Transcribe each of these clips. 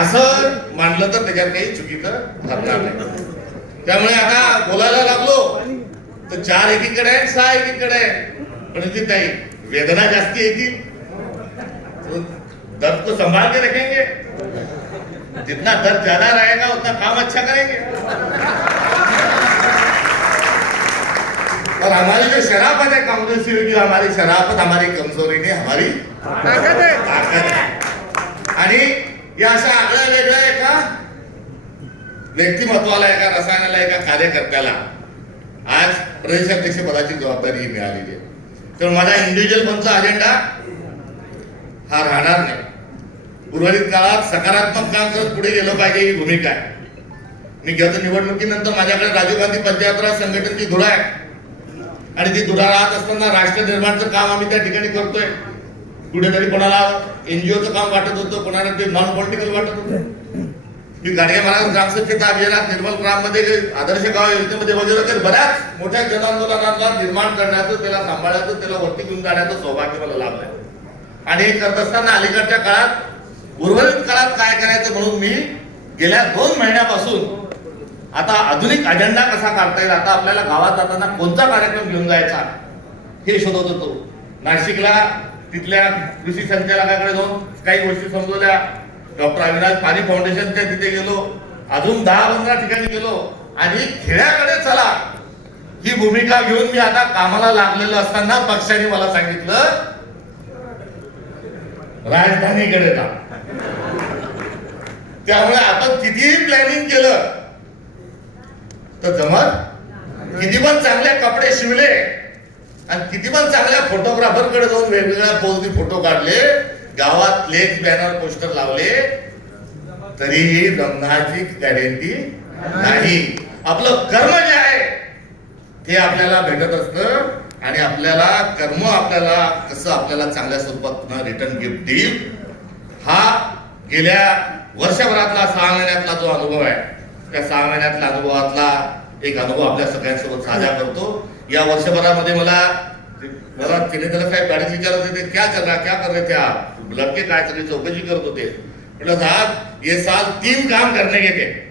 असं मानलं तर त्याच्यात काही चुकीचं ठरणार नाही. त्यामुळे आता बोलायला लागलो तर चार एकीकडे आहे सहा एकीकडे आहे. पण ती ताई वेदना जास्ती येतील दर्द को संभाल के रखेंगे. जितना दर्द ज्यादा रहेगा उतना काम अच्छा करेंगे. और हमारी जो शराफत है कांग्रेस की हमारी शराफत हमारी कमजोरी नहीं हमारी आहे. आणि या अशा आगळ्या वेगळ्या एका व्यक्तिमत्वाला एका रसायनाला एका कार्यकर्त्याला आज प्रदेशाध्यक्ष पदाची जबाबदारी ही मिळालेली आहे. तर माझा इंडिव्हिज्युअल पंच अजेंडा हा राहणार नाही. उर्वरित काळात सकारात्मक काम करत पुढे गेलं पाहिजे ही भूमिका आहे. मी गत निवडणुकीनंतर माझ्याकडे राजीव गांधी पदयात्रा संघटनची संघटनेची धुरा आहे. आणि ती धुरा राहत असताना राष्ट्र निर्माणचं काम आम्ही त्या ठिकाणी करतोय. कुठेतरी कोणाला एनजीओचं काम वाटत होतं कोणाला ते नॉन पॉलिटिकल वाटत होतं? मी गाडगे महाराज ग्रामसंख्येचा अभियानात निर्मल ग्राममध्ये आदर्श गाव योजनेमध्ये वगैरे वगैरे बऱ्याच मोठ्या जनआंदोलनांना निर्माण करण्याचं त्याला सांभाळायचं त्याला वरती घेऊन जाण्याचं सौभाग्य मला लाभलं आणि हे करत असताना अलीकडच्या काळात उर्वरित काळात काय करायचं म्हणून मी गेल्या दोन महिन्यापासून आता आधुनिक अजेंडा कसा काढता येईल आता आपल्याला गावात जाताना कोणता कार्यक्रम घेऊन जायचा हे शोधत होतो. नाशिकला तिथल्या कृषी संचालकाकडे जाऊन काही गोष्टी समजवल्या. डॉक्टर अविनाश पाणी फाउंडेशनच्या तिथे गेलो. अजून दहा पंधरा ठिकाणी गेलो. आणि खेड्याकडे चला. ही भूमिका घेऊन मी आता कामाला लागलेलो असताना पक्षाने मला सांगितलं राजधानीकडे जा. त्यामुळे आपण कितीही प्लॅनिंग केलं तर जमत किती पण चांगले कपडे शिवले आणि किती पण चांगल्या फोटोग्राफरकडे जाऊन वेगवेगळ्या पोजनी फोटो काढले गावात लेख बॅनर पोस्टर लावले तरीही रंगाची गॅरंटी नाही. आपलं कर्म जे आहे ते आपल्याला भेटत असतं आणि आपल्याला कर्म आपल्याला कसं आपल्याला चांगल्या स्वरूपात रिटर्न गिफ्ट देईल हा गेल्या वर्षभरातला सहा महिन्यातला जो अनुभव आहे त्या सहा महिन्यातल्या अनुभवातला एक अनुभव आपल्या सगळ्यांसोबत साझा करतो. या वर्षभरामध्ये मला मला तिने त्याला साहेब गाडीत विचारत होते, क्या चल रहा? क्या कर रहे थे आप? लड़के काय सगळी चौकशी करत होते. म्हटलं, साहब, ये साल तीन काम करने के थे.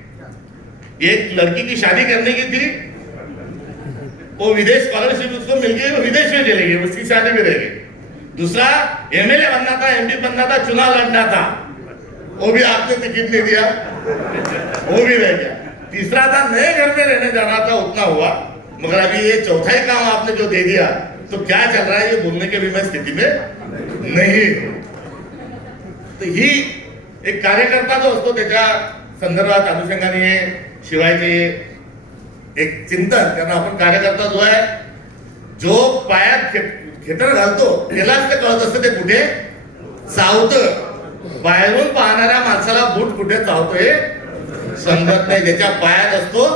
एक लड़की की शादी करने की थी, वो विदेश स्कॉलरशिप उसको मिल गई, वो विदेश में चली गई, उसकी शादी में रह गई. दूसरा एमएलए बनना था एमपी बनना था, चुनाव लड़ना था. वो भी आपने टिकट नहीं दिया. वो भी रह गया. तीसरा था, नए घर में रहने जाना था, उतना हुआ. मगर अभी ये चौथा ही काम आपने जो दे दिया तो क्या चल रहा है ये बोलने के भी मैं स्थिति में नहीं? तर ही एक कार्यकर्ता जो असतो त्याच्या संदर्भात अनुषंगाने शिवायचे एक चिंतन त्यांना आपण कार्यकर्ता जो आहे जो पायात खेतर खेटर घालतो त्यालाच ते कळत असतं ते कुठे? चावतं. बाहेरून पाहणाऱ्या माणसाला बूट कुठे चावतोय? समजत नाही. ज्याच्या पायात असतो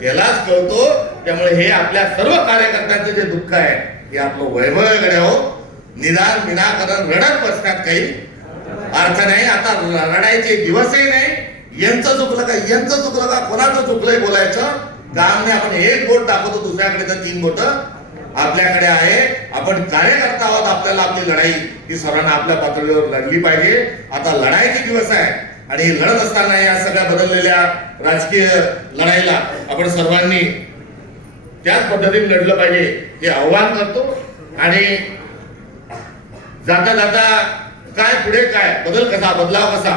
त्यालाच कळतो. त्यामुळे हे आपल्या सर्व कार्यकर्त्यांचे जे दुःख आहे हे आपलं वैभवकडे हो. निदान विनाकारण रडत बसण्यात काही अर्थ नाही. आता रडायचे दिवसही नाही. यांचं चुकलं का यांचं चुकलं का कोणाचं चुकलंय बोलायचं? काम नाही आपण एक बोट दाखवतो दुसऱ्याकडे तर तीन बोट आपल्याकडे आहे. आपण कार्यकर्ता आहोत आपल्याला आपली लढाई ही सर्वांना आपल्या पातळीवर लढली पाहिजे. आता लढाईचे दिवस आहे आणि लढत असताना या सगळ्या बदललेल्या राजकीय लढाईला आपण सर्वांनी त्याच पद्धतीने लढलं पाहिजे हे आव्हान करतो. आणि जाता जाता काय पुढे काय बदल कसा बदलाव कसा?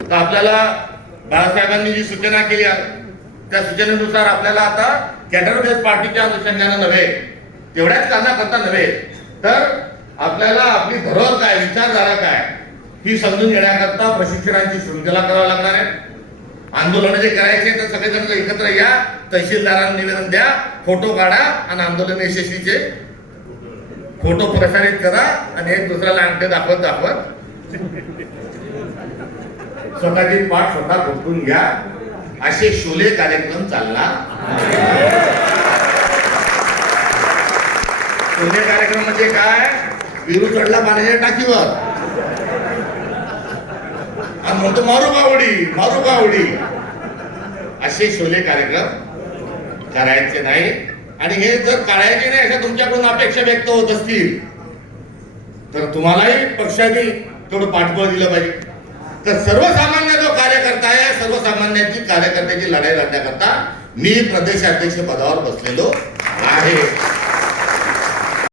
तर आपल्याला बाळासाहेबांनी जी सूचना केली आहे, त्या सूचनेनुसार आपल्याला आता कॅटर बेस पार्टीच्या अनुषंगानं नव्हे तेवढ्याच कारणाकरता नव्हे तर आपल्याला आपली धरोहर काय विचारधारा काय ही समजून घेण्याकरता प्रशिक्षणाची शृंखला करावी लागणार आहे. आंदोलन जे करायचे तर सगळेजण एकत्र या तहसीलदारांना निवेदन द्या फोटो काढा आणि आंदोलन यशस्वीचे फोटो प्रसारित करा आणि एक दुसऱ्याला अंगठे दाखवत दाखवत. स्वतःची पाठ स्वतः खोटून घ्या. असे शोले कार्यक्रम चालला शोले कार्यक्रम म्हणजे काय? विरू चढला पाण्याच्या टाकीवर. म्हणतो मारू बावडी मारू बावडी. असे शोले कार्यक्रम करायचे नाही. आणि हे जर काढायचे नाही अशा तुमच्याकडून अपेक्षा व्यक्त होत असतील तर तुम्हालाही पक्षाने थोडं पाठबळ दिलं पाहिजे. तर सर्वसामान्य जो कार्यकर्ता आहे सर्वसामान्यांची कार्यकर्त्याची लढाई लढण्याकरता मी प्रदेशाध्यक्ष पदावर बसलेलो आहे.